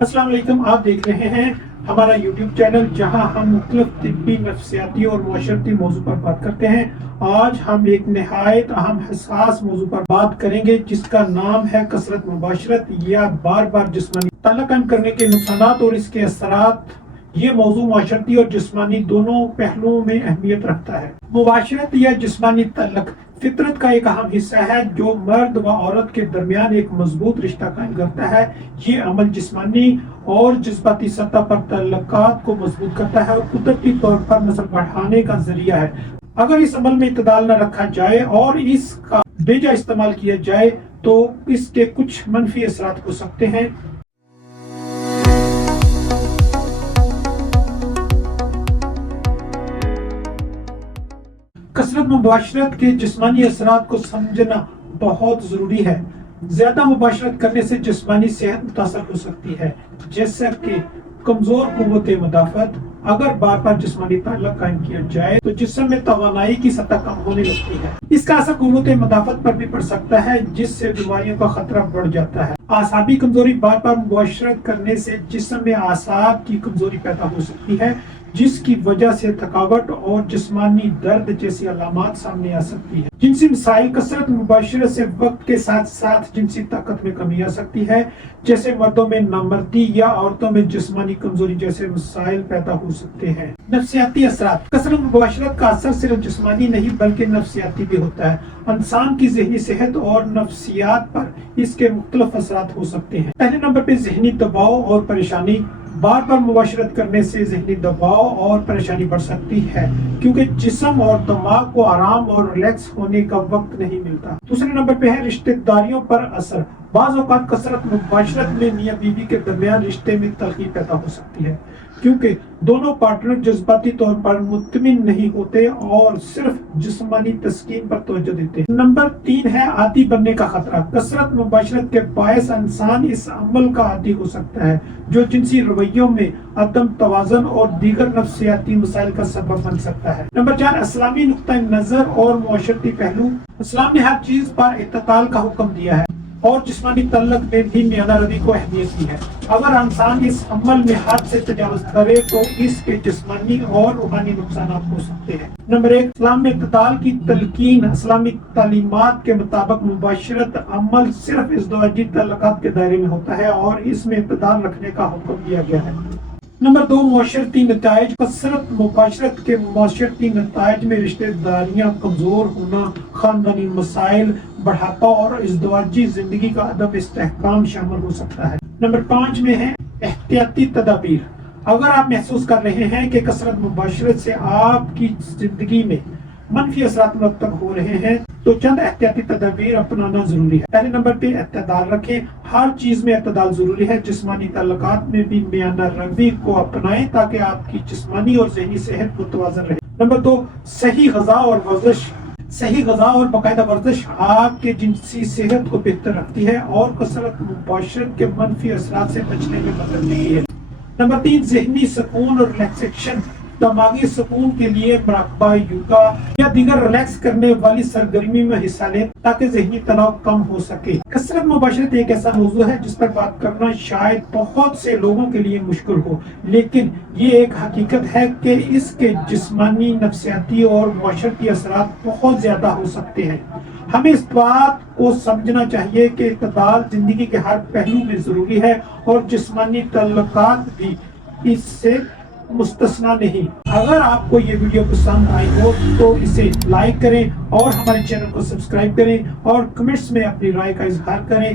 السلام علیکم، آپ دیکھ رہے ہیں ہمارا یوٹیوب چینل جہاں ہم مختلف طبی، نفسیاتی اور معاشرتی موضوع پر بات کرتے ہیں۔ آج ہم ایک نہایت اہم حساس موضوع پر بات کریں گے جس کا نام ہے کثرت مباشرت یا بار بار جسمانی تعلق قائم کرنے کے نقصانات اور اس کے اثرات۔ یہ موضوع معاشرتی اور جسمانی دونوں پہلوؤں میں اہمیت رکھتا ہے۔ مباشرت یا جسمانی تعلق فطرت کا ایک اہم حصہ ہے جو مرد و عورت کے درمیان ایک مضبوط رشتہ قائم کرتا ہے۔ یہ عمل جسمانی اور جذباتی سطح پر تعلقات کو مضبوط کرتا ہے اور قدرتی طور پر نسل بڑھانے کا ذریعہ ہے۔ اگر اس عمل میں اعتدال نہ رکھا جائے اور اس کا بیجا استعمال کیا جائے تو اس کے کچھ منفی اثرات ہو سکتے ہیں۔ کثرت مباشرت کے جسمانی اثرات کو سمجھنا بہت ضروری ہے۔ زیادہ مباشرت کرنے سے جسمانی صحت متاثر ہو سکتی ہے، جیسا کہ کمزور قوت مدافعت۔ اگر بار بار جسمانی تعلق قائم کیا جائے تو جسم میں توانائی کی سطح کم ہونے لگتی ہے۔ اس کا اثر قوت مدافعت پر بھی پڑ سکتا ہے، جس سے بیماریوں کا خطرہ بڑھ جاتا ہے۔ اعصابی کمزوری: بار بار مباشرت کرنے سے جسم میں اعصاب کی کمزوری پیدا ہو سکتی ہے، جس کی وجہ سے تھکاوٹ اور جسمانی درد جیسی علامات سامنے آ سکتی ہے۔ جنسی مسائل: کثرت مباشرت سے وقت کے ساتھ ساتھ جنسی طاقت میں کمی آ سکتی ہے، جیسے مردوں میں نامردی یا عورتوں میں جسمانی کمزوری جیسے مسائل پیدا ہو سکتے ہیں۔ نفسیاتی اثرات: کثرت مباشرت کا اثر صرف جسمانی نہیں بلکہ نفسیاتی بھی ہوتا ہے۔ انسان کی ذہنی صحت اور نفسیات پر اس کے مختلف اثرات ہو سکتے ہیں۔ پہلے نمبر پہ ذہنی دباؤ اور پریشانی۔ بار بار مباشرت کرنے سے ذہنی دباؤ اور پریشانی بڑھ سکتی ہے، کیونکہ جسم اور دماغ کو آرام اور ریلیکس ہونے کا وقت نہیں ملتا۔ دوسرے نمبر پہ ہے رشتہ داریوں پر اثر۔ بعض اوقات کثرت مباشرت میں میاں بیوی کے درمیان رشتے میں تلخی پیدا ہو سکتی ہے، کیونکہ دونوں پارٹنر جذباتی طور پر مطمئن نہیں ہوتے اور صرف جسمانی تسکین پر توجہ دیتے ہیں۔ نمبر 3 ہے عادی بننے کا خطرہ۔ کثرت مباشرت کے باعث انسان اس عمل کا عادی ہو سکتا ہے، جو جنسی رویوں میں عدم توازن اور دیگر نفسیاتی مسائل کا سبب بن سکتا ہے۔ نمبر 4 اسلامی نقطۂ نظر اور معاشرتی پہلو۔ اسلام نے ہر چیز پر اعتدال کا حکم دیا ہے اور جسمانی تعلق میں بھی میانہ روی کو اہمیت دی ہے۔ اگر انسان اس عمل میں حد سے تجاوز کرے تو اس کے جسمانی اور روحانی نقصانات ہو سکتے ہیں۔ نمبر 1 اسلام میں اعتدال کی تلقین۔ اسلامی تعلیمات کے مطابق مباشرت عمل صرف ازدواجی تعلقات کے دائرے میں ہوتا ہے اور اس میں اعتدال رکھنے کا حکم دیا گیا ہے۔ نمبر 2 معاشرتی نتائج۔ کثرت مباشرت کے معاشرتی نتائج میں رشتہ داریاں کمزور ہونا، خاندانی مسائل، بڑھاپا اور ازدواجی زندگی کا عدم استحکام شامل ہو سکتا ہے۔ نمبر 5 میں ہے احتیاطی تدابیر۔ اگر آپ محسوس کر رہے ہیں کہ کثرت مباشرت سے آپ کی زندگی میں منفی اثرات مرتب ہو رہے ہیں تو چند احتیاطی تدابیر اپنانا ضروری ہے۔ پہلے نمبر پہ اعتدال رکھیں۔ ہر چیز میں اعتدال ضروری ہے۔ جسمانی تعلقات میں بھی میانہ روی کو اپنائیں تاکہ آپ کی جسمانی اور ذہنی صحت متوازن رہے۔ نمبر 2 صحیح غذا اور ورزش۔ صحیح غذا اور باقاعدہ ورزش آپ کے جنسی صحت کو بہتر رکھتی ہے اور کثرت مباشرت کے منفی اثرات سے بچنے میں مدد دیتی ہے۔ نمبر 3 ذہنی سکون اور ریلیکسیشن۔ دماغی سکون کے لیے مراقبہ، یوگا یا دیگر ریلیکس کرنے والی سرگرمی میں حصہ لیں تاکہ ذہنی تناؤ کم ہو سکے۔ کثرت مباشرت ایک ایسا موضوع ہے جس پر بات کرنا شاید بہت سے لوگوں کے لیے مشکل ہو، لیکن یہ ایک حقیقت ہے کہ اس کے جسمانی، نفسیاتی اور معاشرتی اثرات بہت زیادہ ہو سکتے ہیں۔ ہمیں اس بات کو سمجھنا چاہیے کہ اعتدال زندگی کے ہر پہلو میں ضروری ہے اور جسمانی تعلقات بھی اس سے مستثنا نہیں۔ اگر آپ کو یہ ویڈیو پسند آئی ہو تو اسے لائک کریں اور ہمارے چینل کو سبسکرائب کریں اور کمنٹس میں اپنی رائے کا اظہار کریں۔